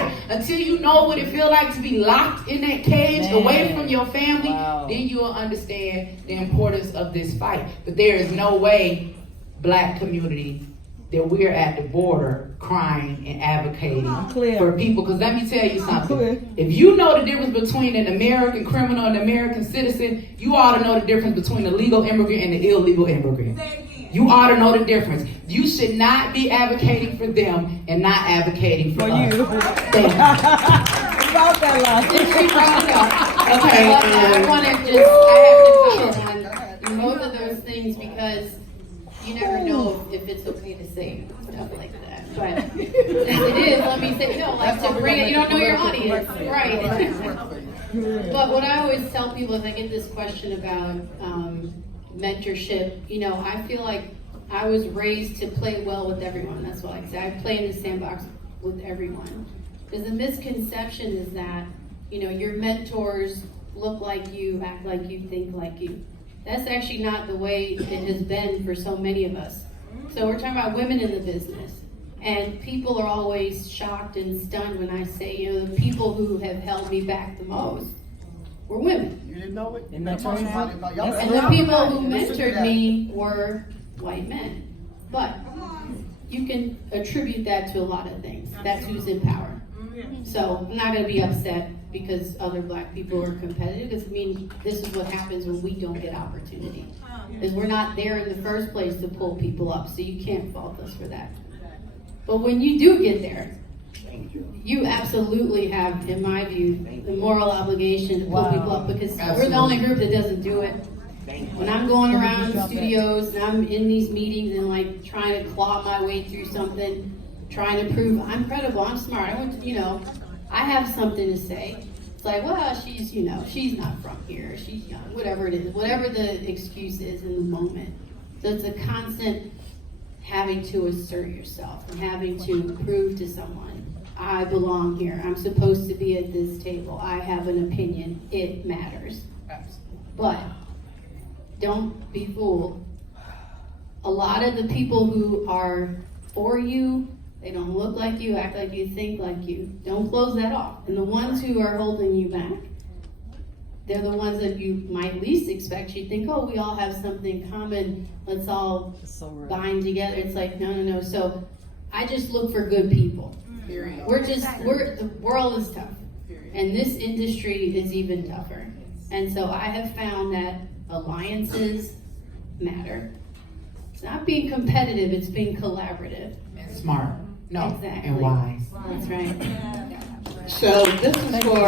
fight. Until you know what it feels like to be locked in that cage, away from your family, then you will understand the importance of this fight. But there is no way, Black community, that we're at the border crying and advocating for people. Because let me tell you something. If you know the difference between an American criminal and an American citizen, you ought to know the difference between the legal immigrant and the illegal immigrant. You ought to know the difference. You should not be advocating for them and not advocating for us. You. Thank you. Okay, I want to just, I have to comment on both of those things because you never know if it's okay to say stuff like that. But it is, let me say, like to bring it, you don't know your audience, right? But what I always tell people is I get this question about mentorship. I feel like I was raised to play well with everyone. That's what I say. I play in the sandbox with everyone. Because the misconception is that, your mentors look like you, act like you, think like you. That's actually not the way it has been for so many of us. So we're talking about women in the business. And people are always shocked and stunned when I say, the people who have held me back the most were women. You didn't know it? And the people who mentored me were white men. But you can attribute that to a lot of things. That's who's in power. So I'm not going to be upset because other Black people are competitive. Because this is what happens when we don't get opportunity. Is we're not there in the first place to pull people up. So you can't fault us for that. But when you do get there, you absolutely have, in my view, the moral obligation to pull people up because we're the only group that doesn't do it. When I'm going around studios and I'm in these meetings and like trying to claw my way through something, trying to prove I'm credible, I'm smart, I have something to say. It's like, well, she's not from here, she's young, whatever it is, whatever the excuse is in the moment. So it's a constant having to assert yourself and having to prove to someone, I belong here, I'm supposed to be at this table, I have an opinion, it matters. But don't be fooled. A lot of the people who are for you, they don't look like you, act like you, think like you. Don't close that off. And the ones who are holding you back, they're the ones that you might least expect. You think, we all have something in common. Let's all bind together. It's like, no. So I just look for good people. The world is tough. And this industry is even tougher. And so I have found that alliances matter. It's not being competitive, it's being collaborative. And smart. No, exactly. And wise. That's right. So this is for